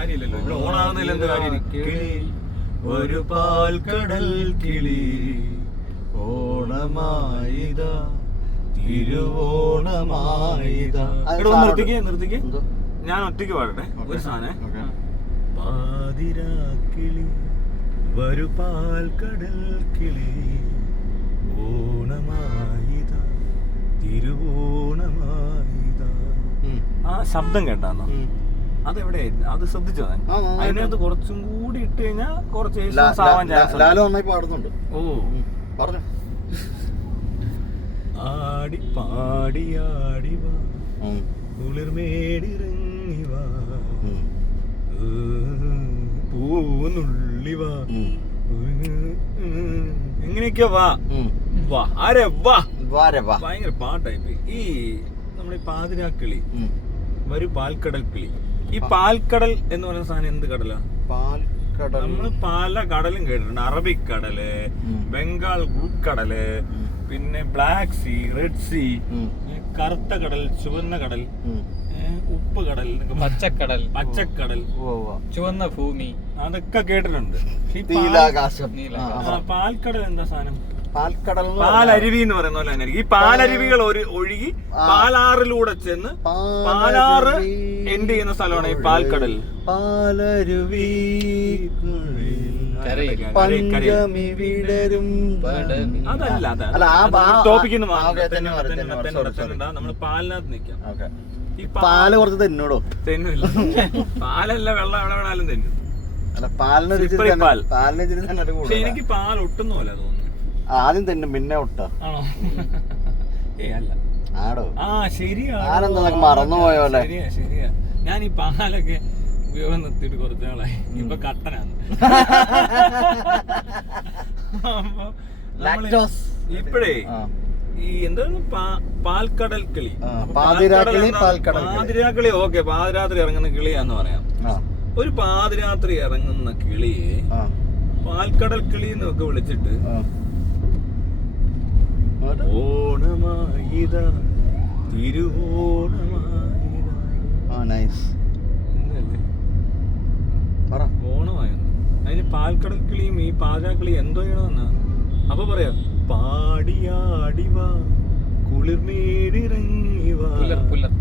കാര്യമില്ലല്ലോ ഇവിടെ ഓണാകുന്നതിൽ എന്ത് കാര്യം? കിളി ഒരു പാൽക്കടൽ കിളി ഓണമായിത തിരുവോണമായിത. നിർത്തിക്കേ ഞാൻ ഒറ്റയ്ക്ക് പാടട്ടെ ഒരു സാധനം. പാതിരാക്കിളി ഒരു പാൽക്കടൽ കിളി ഓണമായിത തിരുവോണമായിത. ആ ശബ്ദം കേട്ടാന്നോ? അതെവിടെ? അത് ശ്രദ്ധിച്ചോ? അതിനകത്ത് കുറച്ചും കൂടി ഇട്ട് കഴിഞ്ഞാൽ കുറച്ച് പാടുന്നുണ്ട്. ഓ പറഞ്ഞു. ആടി പാടി ആടി വാ കുളിർമേടിറങ്ങി വാ പൂന്നുള്ളി വാ എങ്ങനെയൊക്കെയാ വാ വാ ആരെ വാ ഭയങ്കര പാട്ടായിപ്പോയി. ഈ നമ്മുടെ പാതിരാക്കിളി ഒരു പാൽക്കടൽ കിളി. ഈ പാൽക്കടൽ എന്ന് പറയുന്ന സാധനം എന്ത് കടലാ? പാൽക്കടൽ. നമ്മള് പല കടലും കേട്ടിട്ടുണ്ട്. അറബിക്കടല്, ബംഗാൾ ഉൾക്കടല്, പിന്നെ ബ്ലാക്ക് സീ, റെഡ് സീ, കറുത്ത കടൽ, ചുവന്ന കടൽ, ഉപ്പ് കടൽ, പച്ചക്കടൽ, ചുവന്ന ഭൂമി, അതൊക്കെ കേട്ടിട്ടുണ്ട്. പാൽക്കടൽ എന്താ സാധനം? പാൽക്കടൽ പാലരുവി എന്ന് പറയുന്ന പോലെ തന്നെ. ഈ പാലരുവികൾ ഒഴുകി പാലാറിലൂടെ ചെന്ന് പാലാറ് എൻഡ് ചെയ്യുന്ന സ്ഥലമാണ് ഈ പാൽക്കടൽ. പാലരുവി അതല്ല ടോപ്പിക്കുന്നു. നമ്മള് പാലിനകത്ത് നിൽക്കാം. ഈ പാല് കുറച്ച് തെന്നോടോ? തെന്നില്ല. പാലല്ല, വെള്ളം എവിടെ വേണാലും തെന്നും. പക്ഷെ എനിക്ക് പാൽ ഒട്ടുന്ന പോലെ തോന്നുന്നു. ആദ്യം തന്നെ പിന്നെ ഒട്ട ആണോ? അല്ല ആടോ. ആ ശരിയാ, മറന്നുപോയോലെ. ശരിയാ. ഞാൻ ഈ പാലൊക്കെ ഉപയോഗം നിർത്തിയിട്ട് കുറച്ച് നാളായി. ഇപ്പൊ കട്ടനാണ്. ഇപ്പഴേ ഈ എന്താണ് പാൽക്കടൽ കിളി, പാതിരാക്കിളി. ഓക്കെ, പാതിരാത്രി ഇറങ്ങുന്ന കിളിയാന്ന് പറയാം. ഒരു പാതിരാത്രി ഇറങ്ങുന്ന കിളിയെ പാൽക്കടൽ കിളി എന്നൊക്കെ വിളിച്ചിട്ട് ഓണമായിത തിരുവോണമായിത. ഓണമായിരുന്നു. അതിന് പാൽക്കടൽ കിളിയും ഈ പാതിരാക്കിളി എന്തോ ചെയ്യണമെന്നാ. അപ്പൊ പറയാ പാടിയാടിവാ കുളിർമേടിറങ്ങിവാ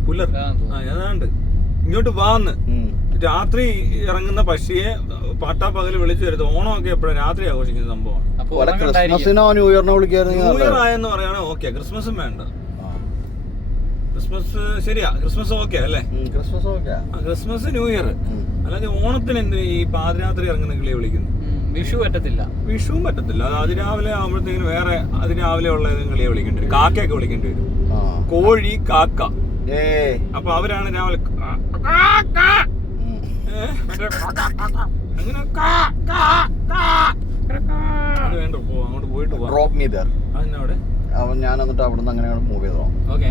പുലർ. ഏതാണ്ട് ഇങ്ങോട്ട് വാന്ന്. രാത്രി ഇറങ്ങുന്ന പക്ഷിയെ പട്ടാപ്പകല് വിളിച്ചു വരുന്നത്. ഓണമൊക്കെ എപ്പോഴും രാത്രി ആഘോഷിക്കുന്ന സംഭവമാണ്. ന്യൂ ഇയർ ആയെന്ന് പറയാണ്. ഓക്കെ, ക്രിസ്മസും വേണ്ട. ക്രിസ്മസ് ശരിയാ, ക്രിസ്മസ് ഓക്കെ അല്ലേ? Christmas new year. അല്ലാതെ ഓണത്തിന് എന്ത് ഈ പാതിരാത്രി ഇറങ്ങുന്ന കിളിയെ വിളിക്കുന്നു? വിഷു പറ്റത്തില്ല. വിഷുവും പറ്റത്തില്ല. അത് അതിരാവിലെ ആകുമ്പോഴത്തേക്കിന് വേറെ അതിരാവിലെ ഉള്ള ഏതെങ്കിലും കിളിയെ വിളിക്കേണ്ടി വരും. കാക്കയൊക്കെ വിളിക്കേണ്ടി വരും. കോഴി, കാക്ക. അപ്പൊ അവരാണ് രാവിലെ അങ്ങനെ അത് വേണ്ട. അങ്ങോട്ട് പോയിട്ട് അതിനവിടെ ഞാൻ എന്നിട്ട് അവിടെ നിന്ന് അങ്ങനെ മൂവ് ചെയ്തോ. ഓക്കെ,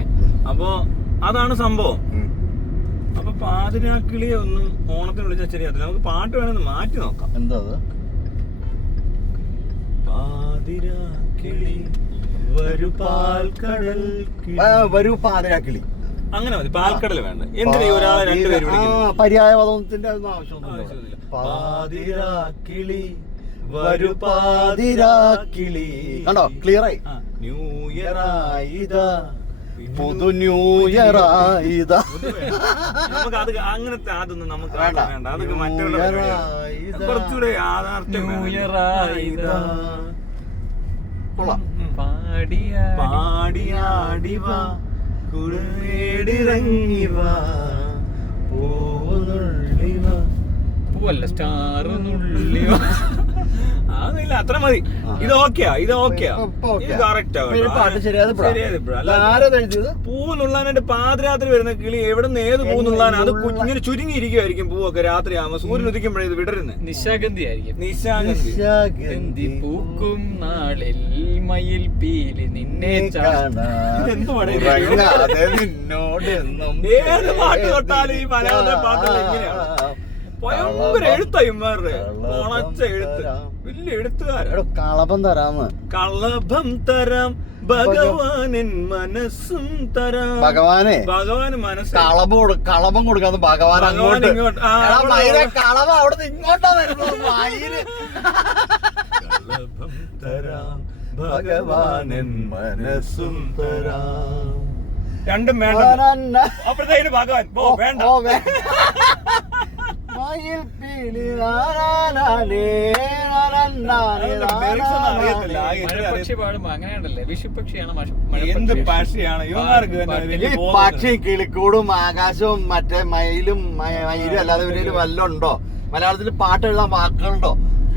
അപ്പൊ അതാണ് സംഭവം. അപ്പൊ പാതിരാക്കിളിയെ ഒന്നും ഓണത്തിന് വിളിച്ചാൽ ശരിയാത്തില്ല. നമുക്ക് പാട്ട് വേണമെന്ന് മാറ്റി നോക്കാം. എന്താ പാതിരാക്കിളി വരൂ പാൽക്കടൽ വരൂ പാതിരാക്കിളി. അങ്ങനെ മതി. പാൽക്കടൽ വേണ്ട. എന്തിനാ ഒരാളെ രണ്ടുപേര് വിളിക്കുന്നു? പര്യായപദത്തിന്റെ ആവശ്യമൊന്നുമില്ല. പാതിരാക്കിളി വരൂ പാതിരാക്കിളി. കണ്ടോ? ക്ലിയർ ആയി. ന്യൂ ഇയർ ആയിതാ, പുതു ന്യൂ ഇയർ ആയിതാ. നമുക്ക് അത് അങ്ങനത്തെ അതൊന്നും നമുക്ക് വേണ്ട. അതൊക്കെ മറ്റുള്ള കുറച്ചുകൂടെ യാഥാർത്ഥ്യം. പാടിയാടിവാ കുളിർമേടിറങ്ങിവാ പൂവല്ല സ്റ്റാർ നുള്ളിവാ. അതൊന്നുമില്ല, അത്ര മതി. ഇത് ഓക്കെയാ, ഇത് കറക്റ്റാ. പൂന്നുള്ളാനായിട്ട് പാതിരാത്രി വരുന്ന കിളി എവിടെ നിന്ന് ഏത് പൂന്നുള്ളാൻ? അത് ഇങ്ങനെ ചുരുങ്ങിയിരിക്കുമായിരിക്കും പൂവൊക്കെ രാത്രി ആവുമ്പോ. സൂര്യൻ ഉദിക്കുമ്പോഴേ ഇത് വിടരുന്നത്. നിശാഗന്ധി ആയിരിക്കും. നിശാഗന്ധി പൂക്കും നാളിൽ മയിൽ പീലി നിന്നെ ഏത് പാട്ട് തൊട്ടാലും ഈ മലയാള പാട്ടുകൾ എങ്ങനെയാണ്? ഭയങ്കര എഴുത്തായിമാരുടെ ഉണച്ച എഴുത്ത്. വലിയ എഴുത്തുകാരൻ. കളഭം തരാം ഭഗവാനൻ മനസ്സും തരാം. ഭഗവാനെ ഭഗവാന് മനസ്സ് കളഭം കൊടുക്കാന്ന് ഭഗവാൻ ഭഗവാൻ അങ്ങോട്ട്. ഇങ്ങോട്ട്. ആ, എടാ അവിടെ മയിലെ കളഭ അവിടെ ഇങ്ങോട്ടാ വരുന്നത് മയില്. കളഭം തരാം, ഭഗവാനൻ മനസ്സും തരാം. രണ്ടും വേണ്ട. വരന്ന. അപ്പോഴത്തേക്ക് ഭഗവാൻ പോ, വേണ്ട. ഓ, മയിൽ പീലി നാനാനേ, നാനാനേ, lyrics ഒന്നും അറിയത്തില്ല. നാനാനേ. മഴപ്പക്ഷി പാടുമ്പോ അങ്ങനെയുണ്ടല്ലേ, വിഷുപക്ഷിയാണ് എന്ത് പക്ഷിയാണ് ഇവന്മാർക്ക് തന്നെ ഈ വലിയ ബോധം പക്ഷി കിളിക്കൂടും ആകാശവും മറ്റേ മയിലും അല്ലാതെ ഇവരും വല്ലതും ഉണ്ടോ? മലയാളത്തിൽ പാട്ട് എഴുതാൻ വാക്കുകളുണ്ടോ?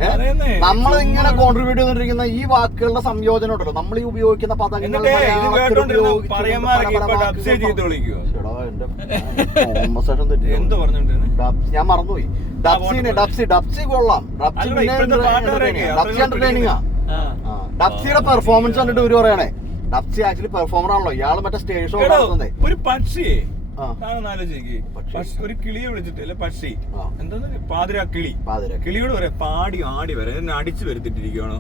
അതേന്നെ. നമ്മൾ ഇങ്ങനെ കോൺട്രിബ്യൂട്ട് ചെയ്തിരിക്കുന്ന ഈ വാക്കുകളുടെ സംയോജനം ഉണ്ടല്ലോ, നമ്മൾ ഈ ഉപയോഗിക്കുന്ന പദങ്ങൾ എന്നിട്ടേ ഇത് മലയാളത്തിൽ കേട്ടോണ്ടിരുന്ന ഉപയോഗിക്കുന്ന പരയന്മാരൊക്കെ പല ഇപ്പൊ പല ഡബ്സേ ചെയ്ത് വിളിക്കുവോ? എടാ, എന്റെ conversation തെറ്റി. എന്ത് പറഞ്ഞോണ്ടിരുന്നു? ഞാൻ മറന്നുപോയി. ഡബ്സി കൊള്ളാം. ഡബ്സി അല്ല, ഇപ്പോഴത്തെ പാട്ടുകാരൊക്കെ ഡബ്സി എന്റർടൈനിങ് ഡബ്സിയുടെ പെർഫോമൻസ് കണ്ടിട്ട് ഇവര് പറയണേ, ഡബ്സി ആക്ച്വലി പെർഫോമർ ആണല്ലോ ഇയാള്, മറ്റേ സ്റ്റേജ് ഷോ എടോ, നടത്തുന്നേ. ഒരു പക്ഷിയെ ആ. താനൊന്ന് ആലോചിക്ക്. ഒരു കിളിയെ വിളിച്ചിട്ട് അല്ലെ പക്ഷി ആ. എന്താ പാതിരാ കിളി പാതിരാ. കിളിയോട് പറയാ പാടി ആടി വരെ എന്നെ അടിച്ചു വരുത്തിട്ടിരിക്കുകയാണോ?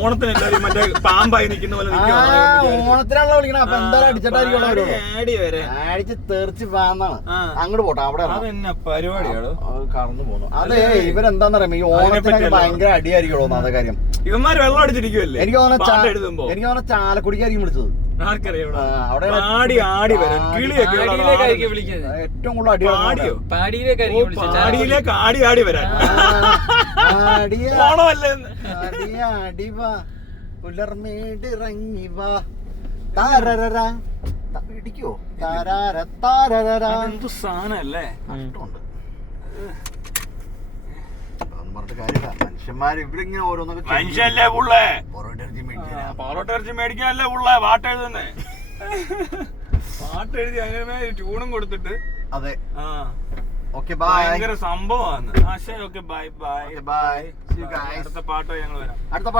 ഓണത്തിന് എല്ലാവരും മറ്റേ പാമ്പായി നിൽക്കുന്ന പോലെ ഓണത്തിനാണല്ലോ വിളിക്കണേ. അപ്പൊ എന്തായാലും അടിച്ചിട്ടായിരിക്കും അവരോട് ആടി വരെ അടിച്ച് തെറിച്ച് വാന്നാണ്. ആ. അങ്ങോട്ട് പോട്ടെ, അവിടെ അതെന്നാ പരിപാടിയാണോ? കടന്നു പോന്നു. അതെ, ഇവരെന്താന്നറിയാം, ഈ ഓണത്തിനൊക്കെ ഭയങ്കര അടിയായിരിക്കും ഒന്നാമത്തെ കാര്യം. ഇവന്മാര് വെള്ളം അടിച്ചിരിക്കുവല്ലേ എനിക്ക് പാട്ട് എഴുതുമ്പോ? തോന്നുന്നു ചാലക്കുടിക്കായിരിക്കും വിളിച്ചത്. ആർക്കറിയാം ആ, അവിടെ ആടി ആടി വരെ കിളിയൊക്കെ പാടിയിലേക്കായിരിക്കും വിളിക്കുന്നത്. ഏറ്റവും കൂടുതൽ അടി പാടിയോ? പാടിയിലേക്കായിരിക്കും വിളിച്ചത്. പാടിയിലേക്ക് ആടി ആടി വരാൻ ഓണമല്ലേ എന്ന്. അടിവാ പുലർമേടിറങ്ങി വാ താരരര ഇടിക്കോ താരാര താരരര. എന്ത് സാധനല്ലേ? കഷ്ടമുണ്ട്. അതൊന്നും പറഞ്ഞിട്ട് കാര്യമില്ല. മനുഷ്യന്മാര് ഇവരിങ്ങനെ ഓരോന്നൊക്കെ മനുഷ്യല്ലേ പുള്ളേ? പൊറോട്ട മേടിച്ചാ പൊറോട്ട ഇറച്ചി മേടിക്കാനല്ലേ പുള്ളേ പാട്ട് എഴുതുന്നേ? പാട്ട് എഴുതി അങ്ങനെ ട്യൂണും കൊടുത്തിട്ട്. അതെ. ആ, ഓക്കെ ബൈ. ഭയങ്കര സംഭവമാണ്. ആ ശരി, okay bye bye bye. See you guys. അടുത്ത പാട്ടോ ഞങ്ങൾ വരാം. അടുത്ത